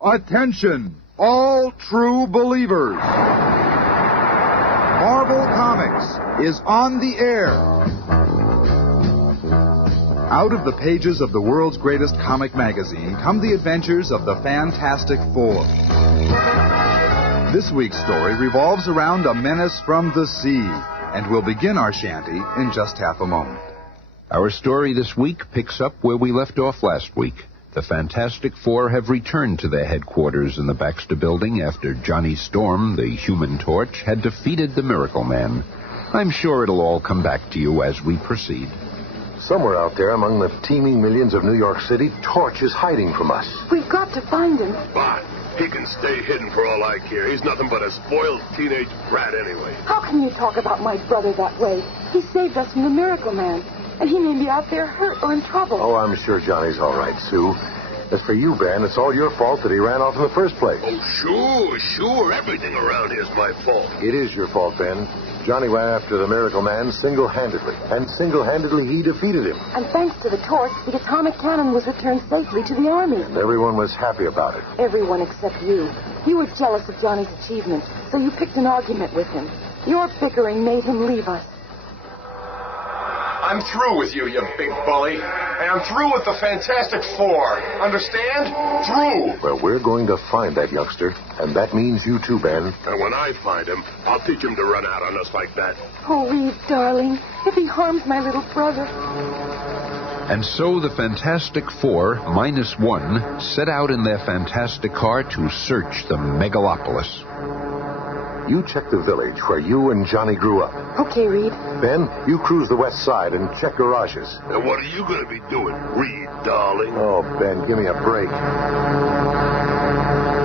Attention, all true believers. Marvel Comics is on the air. Out of the pages of the world's greatest comic magazine come the adventures of the Fantastic Four. This week's story revolves around a menace from the sea, and we'll begin our shanty in just half a moment. Our story this week picks up where we left off last week. The Fantastic Four have returned to their headquarters in the Baxter Building after Johnny Storm, the Human Torch, had defeated the Miracle Man. I'm sure it'll all come back to you as we proceed. Somewhere out there among the teeming millions of New York City, Torch is hiding from us. We've got to find him. But he can stay hidden for all I care. He's nothing but a spoiled teenage brat anyway. How can you talk about my brother that way? He saved us from the Miracle Man, and he may be out there hurt or in trouble. Oh, I'm sure Johnny's all right, Sue. As for you, Ben, it's all your fault that he ran off in the first place. Oh, sure. Everything around here's my fault. It is your fault, Ben. Johnny ran after the Miracle Man single-handedly, and single-handedly he defeated him. And thanks to the torch, the atomic cannon was returned safely to the Army. And everyone was happy about it. Everyone except you. You were jealous of Johnny's achievements, so you picked an argument with him. Your bickering made him leave us. I'm through with you, you big bully. And I'm through with the Fantastic Four. Understand? Through. Well, we're going to find that youngster, and that means you too, Ben. And when I find him, I'll teach him to run out on us like that. Oh, Reed, darling, if he harms my little brother. And so the Fantastic Four, minus one, set out in their fantastic car to search the megalopolis. You check the village where you and Johnny grew up. Okay, Reed. Ben, you cruise the west side and check garages. And what are you going to be doing, Reed, darling? Oh, Ben, give me a break.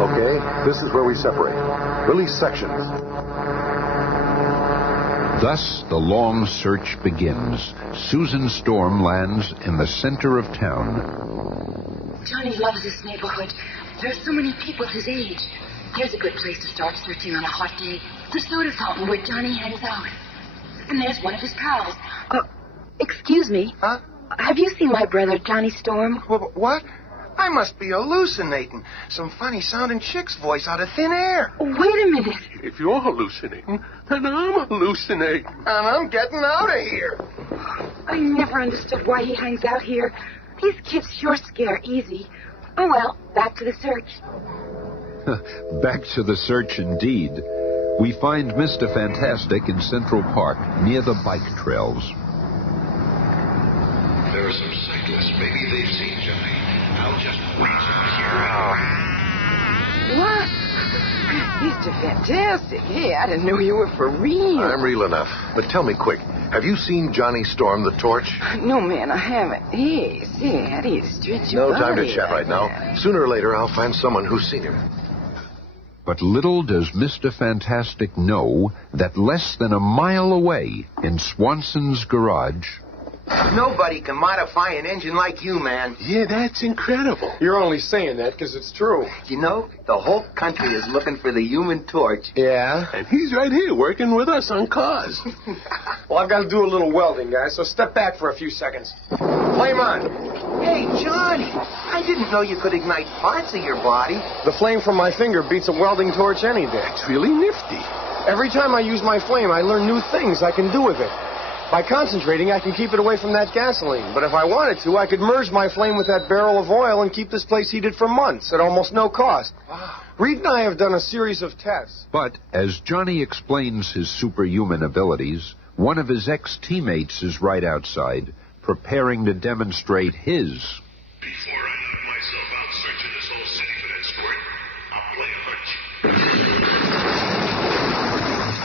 Okay, this is where we separate. Release sections. Thus, the long search begins. Susan Storm lands in the center of town. Johnny loves this neighborhood. There are so many people his age. Here's a good place to start searching on a hot day. The soda fountain where Johnny hangs out. And there's one of his pals. Excuse me. Huh? Have you seen my brother, Johnny Storm? What? I must be hallucinating. Some funny-sounding chick's voice out of thin air. Oh, wait a minute. If you're hallucinating, then I'm hallucinating. And I'm getting out of here. I never understood why he hangs out here. These kids sure scare easy. Oh, well, back to the search. Back to the search indeed. We find Mr. Fantastic in Central Park, near the bike trails. There are some cyclists. Maybe they've seen Johnny. I'll just race him here. What? Mr. Fantastic. Hey, I didn't know you were for real. I'm real enough. But tell me quick, have you seen Johnny Storm the Torch? No, man, I haven't. Hey, say, how do you stretch your No time to body chat right now. that? Sooner or later, I'll find someone who's seen him. But little does Mr. Fantastic know that less than a mile away, in Swanson's garage... Nobody can modify an engine like you, man. Yeah, that's incredible. You're only saying that because it's true. You know, the whole country is looking for the Human Torch. Yeah? And he's right here working with us on cars. Well, I've got to do a little welding, guys, so step back for a few seconds. Flame on. Hey, Johnny, I didn't know you could ignite parts of your body. The flame from my finger beats a welding torch any day. It's really nifty. Every time I use my flame, I learn new things I can do with it. By concentrating, I can keep it away from that gasoline. But if I wanted to, I could merge my flame with that barrel of oil and keep this place heated for months at almost no cost. Wow. Reed and I have done a series of tests. But as Johnny explains his superhuman abilities, one of his ex-teammates is right outside, preparing to demonstrate his. Before I knock myself out searching this whole city for that squirt, I'll play a hunch.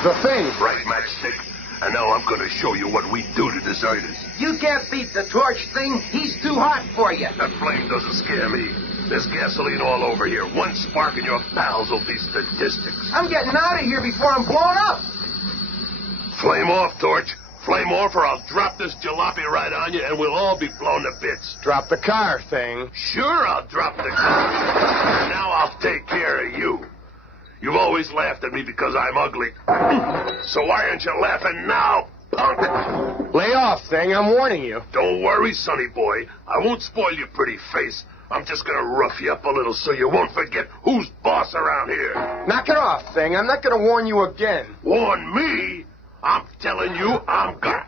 The thing, bright matchstick. And now I'm going to show you what we do to deserters. You can't beat the torch thing. He's too hot for you. That flame doesn't scare me. There's gasoline all over here. One spark and your pals will be statistics. I'm getting out of here before I'm blown up. Flame off, Torch. Flame off or I'll drop this jalopy right on you and we'll all be blown to bits. Drop the car thing. Sure, I'll drop the car. Now I'll take care of you. You've always laughed at me because I'm ugly. So why aren't you laughing now, punk? Lay off, thing. I'm warning you. Don't worry, sonny boy. I won't spoil your pretty face. I'm just gonna rough you up a little so you won't forget who's boss around here. Knock it off, Thing. I'm not going to warn you again. Warn me? I'm telling you, I'm gonna.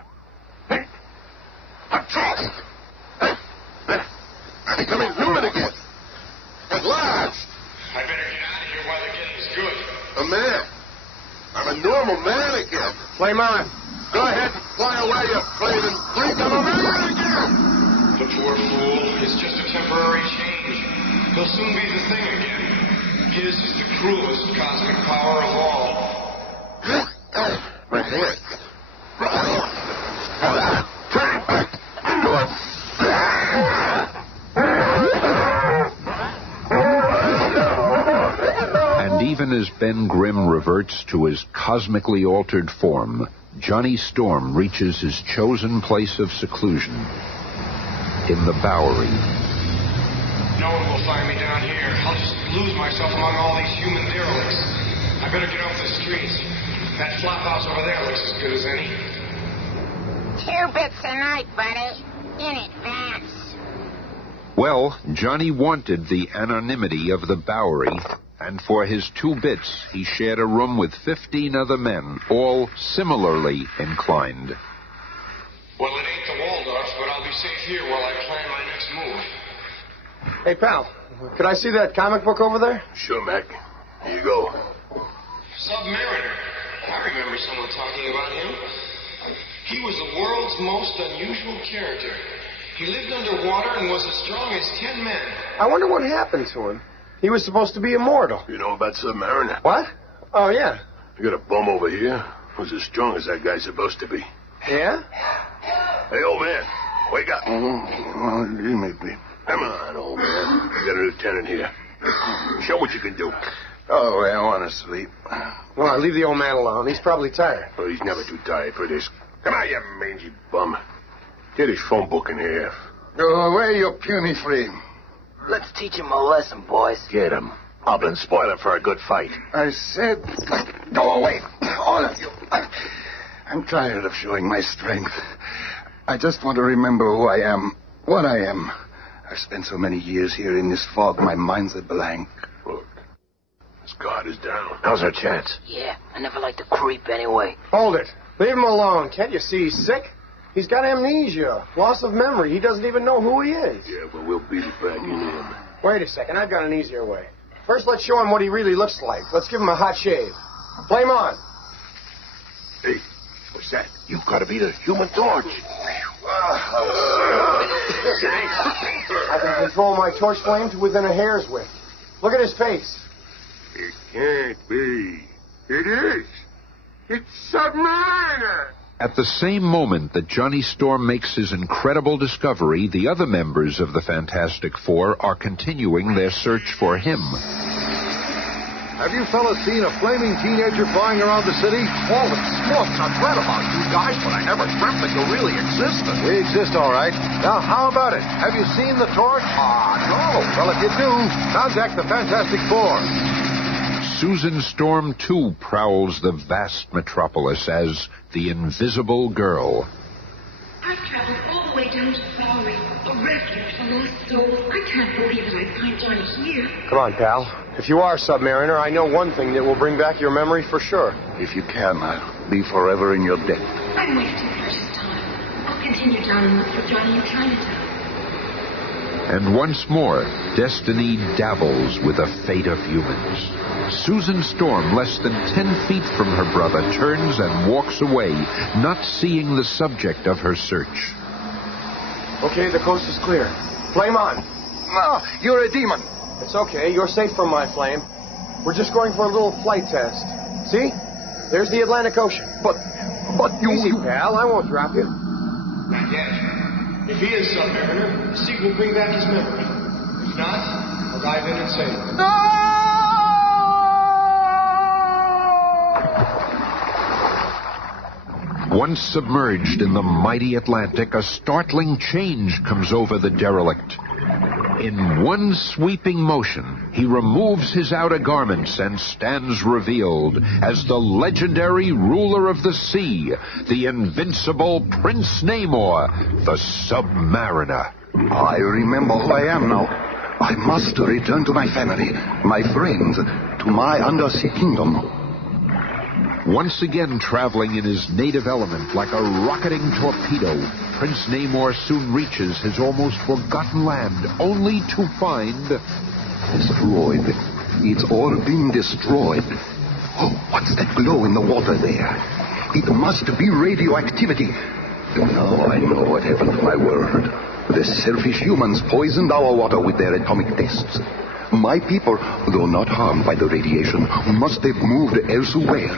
I'm talking. Becoming human again. At last. I better get out of here while the getting's good. A man. I'm a normal man again. Flame on. Go ahead and fly away, you flaming freak. I'm a man again. The poor fool. It's just a temporary change. He'll soon be the thing again. His is the cruelest cosmic power of all. My hand. And even as Ben Grimm reverts to his cosmically altered form, Johnny Storm reaches his chosen place of seclusion in the Bowery. No one will find me down here. I'll just lose myself among all these human derelicts. I better get off the streets. That flop house over there looks as good as any. 2 bits a night, buddy. In advance. Well, Johnny wanted the anonymity of the Bowery, and for his 2 bits, he shared a room with 15 other men, all similarly inclined. Well, it ain't the Waldorf, but I'll be safe here while I plan my next move. Hey, pal. Could I see that comic book over there? Sure, Mac. Here you go. Submariner. I remember someone talking about him. He was the world's most unusual character. He lived underwater and was as strong as 10 men. I wonder what happened to him. He was supposed to be immortal. You know about Submariner? What? Oh, yeah. You got a bum over here who's as strong as that guy's supposed to be. Yeah? Hey, old man, wake up. Well, you make me. Come on, old man. You got a lieutenant here. Show what you can do. Oh, I want to sleep. Well, leave the old man alone. He's probably tired. Well, he's never too tired for this. Come on, you mangy bum. Get his phone book in here. Go away, you puny frame. Let's teach him a lesson, boys. Get him. I'll been spoiling for a good fight. I said, go away, all of you. I'm tired of showing my strength. I just want to remember who I am, what I am. I've spent so many years here in this fog, my mind's a blank. Look, his guard is down. How's our chance? Yeah, I never like to creep anyway. Hold it. Leave him alone. Can't you see he's sick? He's got amnesia, loss of memory. He doesn't even know who he is. Yeah, but we'll beat it back in him. Wait a second. I've got an easier way. First, let's show him what he really looks like. Let's give him a hot shave. Flame on. Hey, what's that? You've got to be the Human Torch. I can control my torch flame to within a hair's width. Look at his face. It can't be. It is. It's Submariner. At the same moment that Johnny Storm makes his incredible discovery, the other members of the Fantastic Four are continuing their search for him. Have you fellas seen a flaming teenager flying around the city? Holy smokes, I've read about you guys, but I never dreamt that you really existed. We exist, all right. Now, how about it? Have you seen the torch? No. Well, if you do, contact the Fantastic Four. Susan Storm, too, prowls the vast metropolis as the Invisible Girl. I've traveled all the way down to the Bowery, a refuge for lost souls. I can't believe that I'd find Johnny here. Come on, pal. If you are Submariner, I know one thing that will bring back your memory for sure. If you can, I'll be forever in your debt. I'm wasting precious time. I'll continue down and look for Johnny in Chinatown. And once more, destiny dabbles with the fate of humans. Susan Storm, less than 10 feet from her brother, turns and walks away, not seeing the subject of her search. Okay, the coast is clear. Flame on. No, you're a demon. It's okay. You're safe from my flame. We're just going for a little flight test. See? There's the Atlantic Ocean. But you... Easy, pal. I won't drop you. Not yet. If he is Submariner, the sea will bring back his memory. If not, I'll dive in and save him. No! Once submerged in the mighty Atlantic, a startling change comes over the derelict. In one sweeping motion, he removes his outer garments and stands revealed as the legendary ruler of the sea, the invincible Prince Namor, the Submariner. I remember who I am now. I must return to my family, my friends, to my undersea kingdom. Once again traveling in his native element like a rocketing torpedo, Prince Namor soon reaches his almost forgotten land, only to find... Destroyed. It's all been destroyed. Oh, what's that glow in the water there? It must be radioactivity. Now I know what happened to my world. The selfish humans poisoned our water with their atomic tests. My people, though not harmed by the radiation, must have moved elsewhere,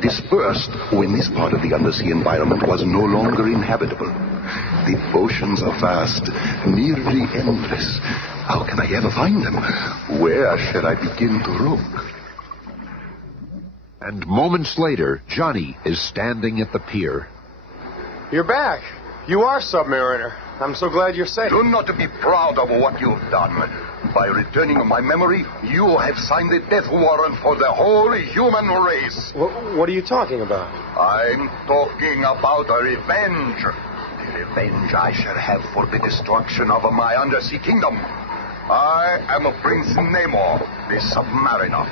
dispersed when this part of the undersea environment was no longer inhabitable. The oceans are vast, nearly endless. How can I ever find them? Where shall I begin to look? And moments later, Johnny is standing at the pier. You're back. You are Submariner. I'm so glad you're safe. Do not be proud of what you've done. By returning my memory, you have signed the death warrant for the whole human race. What are you talking about? I'm talking about a revenge. The revenge I shall have for the destruction of my undersea kingdom. I am Prince Namor, the Submariner.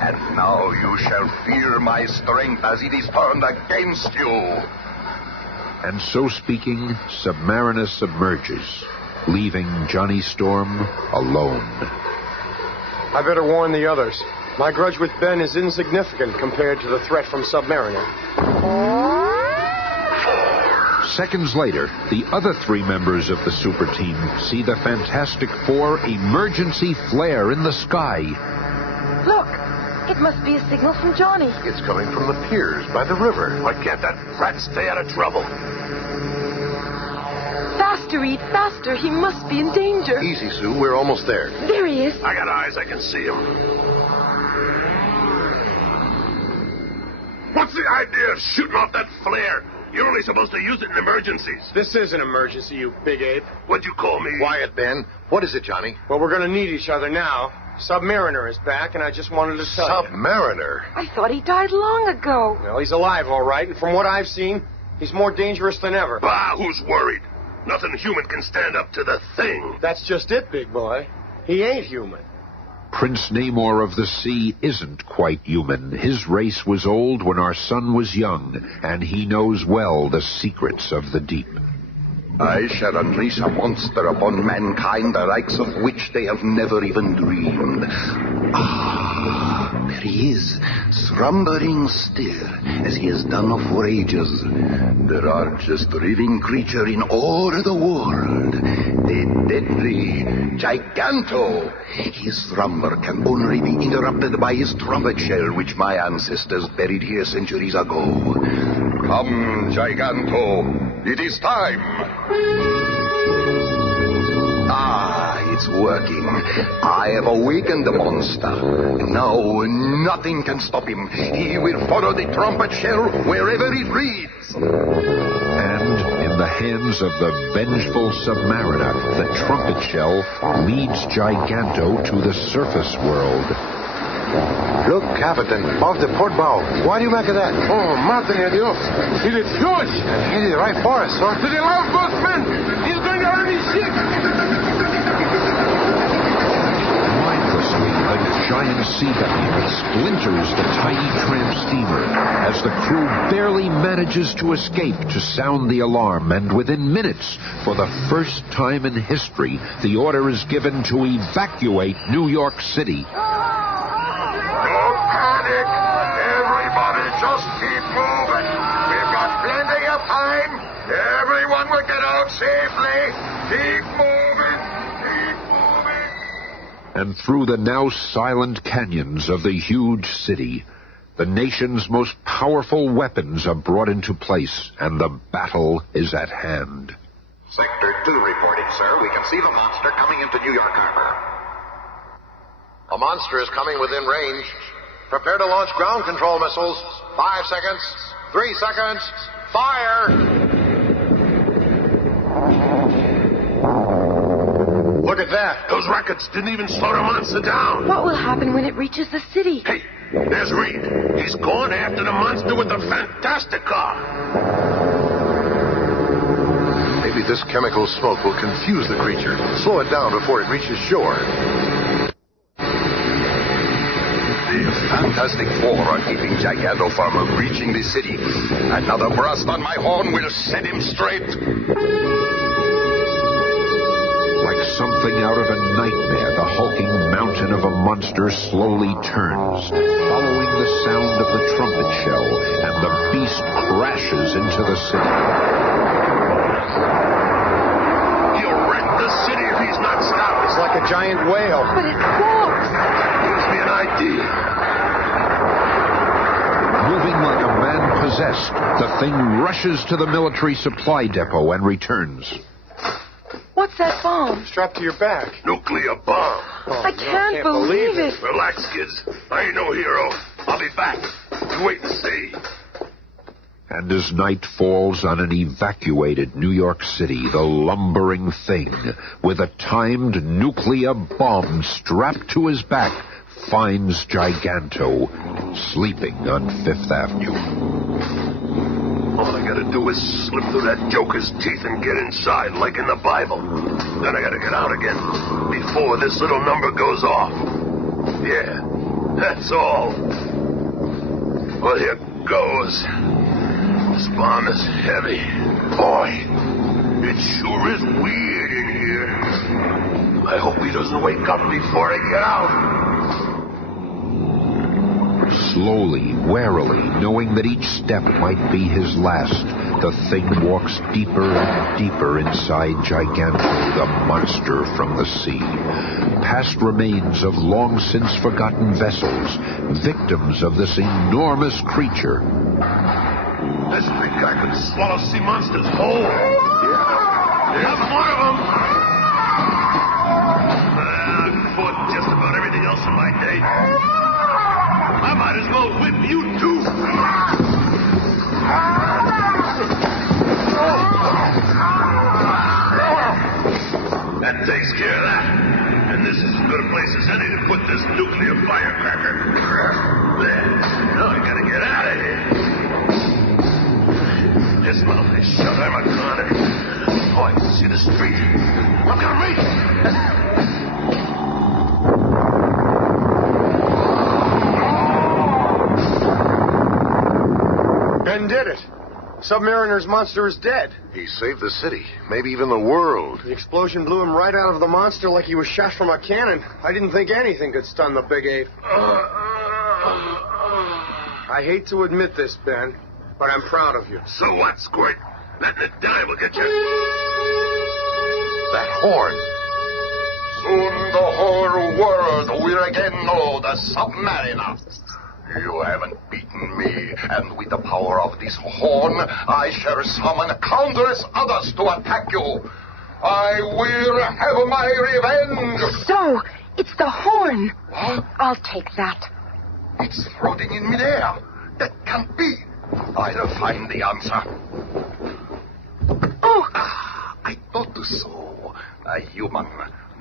And now you shall fear my strength as it is turned against you. And so speaking, Submariner submerges, leaving Johnny Storm alone. I better warn the others. My grudge with Ben is insignificant compared to the threat from Submariner. Seconds later, the other three members of the super team see the Fantastic Four emergency flare in the sky. Look, it must be a signal from Johnny. It's coming from the piers by the river. Why can't that rat stay out of trouble? Faster, Reed, faster. He must be in danger. Easy, Sue. We're almost there. There he is. I got eyes. I can see him. What's the idea of shooting off that flare? You're only supposed to use it in emergencies. This is an emergency, you big ape. What'd you call me? Quiet, Ben. What is it, Johnny? Well, we're going to need each other now. Submariner is back, and I just wanted to tell you. Submariner? I thought he died long ago. Well, he's alive, all right, and from what I've seen, he's more dangerous than ever. Bah, who's worried? Nothing human can stand up to the Thing. That's just it, big boy. He ain't human. Prince Namor of the Sea isn't quite human. His race was old when our sun was young, and he knows well the secrets of the deep. I shall unleash a monster upon mankind, the likes of which they have never even dreamed. Ah, there he is, slumbering still, as he has done for ages. The largest living creature in all the world, the deadly Giganto. His slumber can only be interrupted by his trumpet shell, which my ancestors buried here centuries ago. Come, Giganto, it is time. Ah, it's working. I have awakened the monster. Now nothing can stop him. He will follow the trumpet shell wherever it leads. And in the hands of the vengeful Submariner, the trumpet shell leads Giganto to the surface world. Look, Captain, off the port bow. What do you make of that? Oh, madre de Dios. It is huge. He's right for us, sir. To the lifeboat, men. He's going to earn his ship. Mindlessly, a giant sea behemoth splinters the tiny tramp steamer as the crew barely manages to escape to sound the alarm, and within minutes, for the first time in history, the order is given to evacuate New York City. Don't panic. Everybody just keep moving. We've got plenty of time. Everyone will get out safely. Keep moving. Keep moving. And through the now silent canyons of the huge city, the nation's most powerful weapons are brought into place, and the battle is at hand. Sector 2 reporting, sir. We can see the monster coming into New York Harbor. A monster is coming within range. Prepare to launch ground control missiles. 5 seconds. 3 seconds. Fire! Look at that. Those rockets didn't even slow the monster down. What will happen when it reaches the city? Hey, there's Reed. He's going after the monster with the Fantastic Car. Maybe This chemical smoke will confuse the creature, slow it down before it reaches shore. The Fantastic Four are keeping Giganto from reaching the city. Another blast on my horn will set him straight. Like something out of a nightmare, the hulking mountain of a monster slowly turns, following the sound of the trumpet shell, and the beast crashes into the city. He'll wreck the city if he's not stopped. It's like a giant whale. But it walks. Gives me an idea. Moving like a man possessed, the thing rushes to the military supply depot and returns. What's that bomb? Strapped to your back. Nuclear bomb. I can't believe it. Relax, kids. I ain't no hero. I'll be back. You wait and see. And as night falls on an evacuated New York City, the lumbering thing, with a timed nuclear bomb strapped to his back, finds Giganto sleeping on Fifth Avenue. All I gotta do is slip through that joker's teeth and get inside, like in the Bible. Then I gotta get out again before this little number goes off. Yeah, that's all. Well, here goes. This bomb is heavy. Boy, it sure is weird in here. I hope he doesn't wake up before I get out. Slowly, warily, knowing that each step might be his last, the thing walks deeper and deeper inside Giganto, the monster from the sea. Past remains of long since forgotten vessels, victims of this enormous creature. This big guy could swallow sea monsters whole. Yeah, I'm one of them. I've fought just about everything else in my day. I might as well whip you, too. That takes care of that. And this is as good a place as any to put this nuclear firecracker. There. Now I gotta get out of here. This mouth is shut. I'm a goner. Oh, I can see the street. Look at me. Ben did it. Submariner's monster is dead. He saved the city, maybe even the world. The explosion blew him right out of the monster like he was shot from a cannon. I didn't think anything could stun the Big Ape. I hate to admit this, Ben, but I'm proud of you. So what, Squirt? Letting it die will get you. That horn. Soon the whole world will again know the Submariner. You haven't beaten me, and with the power of this horn, I shall summon countless others to attack you. I will have my revenge. So, it's the horn. What? I'll take that. It's floating in midair. That can't be. I'll find the answer. Oh! I thought so. A human,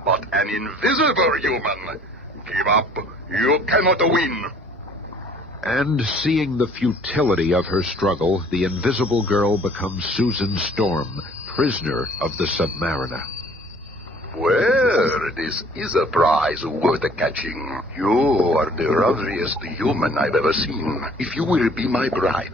but an invisible human. Give up. You cannot win. And seeing the futility of her struggle, the invisible girl becomes Susan Storm, prisoner of the Submariner. Well, this is a prize worth catching. You are the loveliest human I've ever seen. If you will be my bride,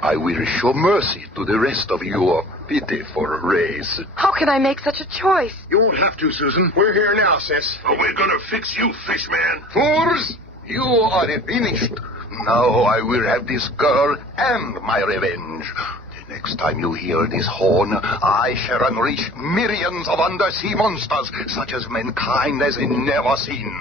I will show mercy to the rest of your pitiful race. How can I make such a choice? You won't have to, Susan. We're here now, sis. Oh, we're gonna fix you, Fishman. Fools! You are finished. Now I will have this girl and my revenge. The next time you hear this horn, I shall unleash millions of undersea monsters, such as mankind has never seen.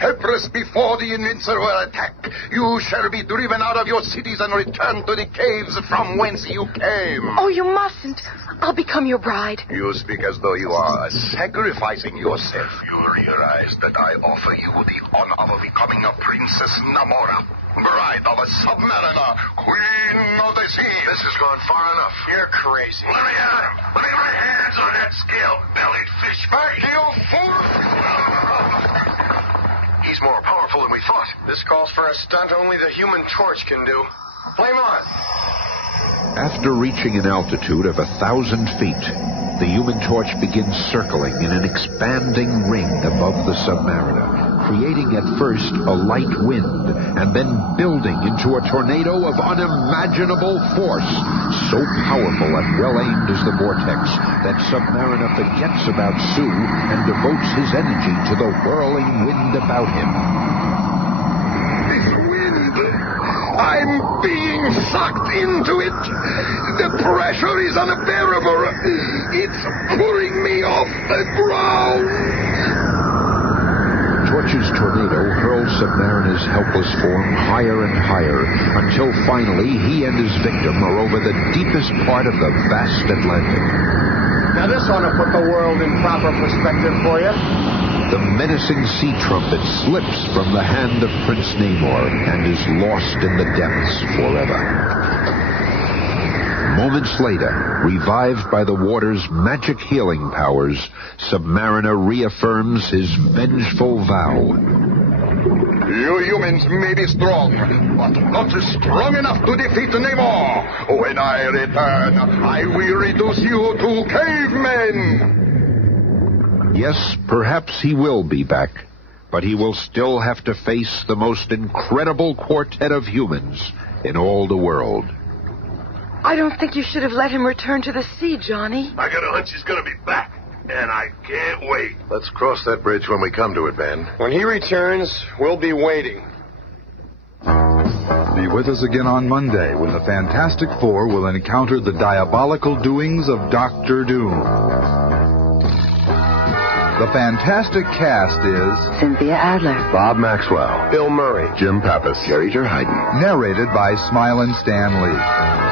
Helpless before the invincible attack, you shall be driven out of your cities and returned to the caves from whence you came. Oh, you mustn't. I'll become your bride. You speak as though you are sacrificing yourself. You realize that I offer you the honor of becoming a Princess Namora, bride of a Submariner, Queen of the Sea. This has gone far enough. You're crazy. Let me at him. Lay my hands on that scale-bellied fish bait. You fool! He's more powerful than we thought. This calls for a stunt only the Human Torch can do. Flame on! After reaching an altitude of 1,000 feet, The Human Torch begins circling in an expanding ring above the Submariner, creating at first a light wind and then building into a tornado of unimaginable force. So powerful and well-aimed is the vortex that Submariner forgets about Sue and devotes his energy to the whirling wind about him. I'm being sucked into it. The pressure is unbearable. It's pulling me off the ground. Torch's tornado hurls Submariner's helpless form higher and higher until finally he and his victim are over the deepest part of the vast Atlantic. Now this ought to put the world in proper perspective for you. The menacing sea trumpet slips from the hand of Prince Namor and is lost in the depths forever. Moments later, revived by the water's magic healing powers, Submariner reaffirms his vengeful vow. You humans may be strong, but not strong enough to defeat Namor. When I return, I will reduce you to cavemen. Yes, perhaps he will be back, but he will still have to face the most incredible quartet of humans in all the world. I don't think you should have let him return to the sea, Johnny. I got a hunch he's going to be back, and I can't wait. Let's cross that bridge when we come to it, Ben. When he returns, we'll be waiting. Be with us again on Monday when the Fantastic Four will encounter the diabolical doings of Dr. Doom. The Fantastic Cast is Cynthia Adler, Bob Maxwell, Bill Murray, Jim Pappas, Jerry Terheiden. narrated by Smilin' Stan Lee.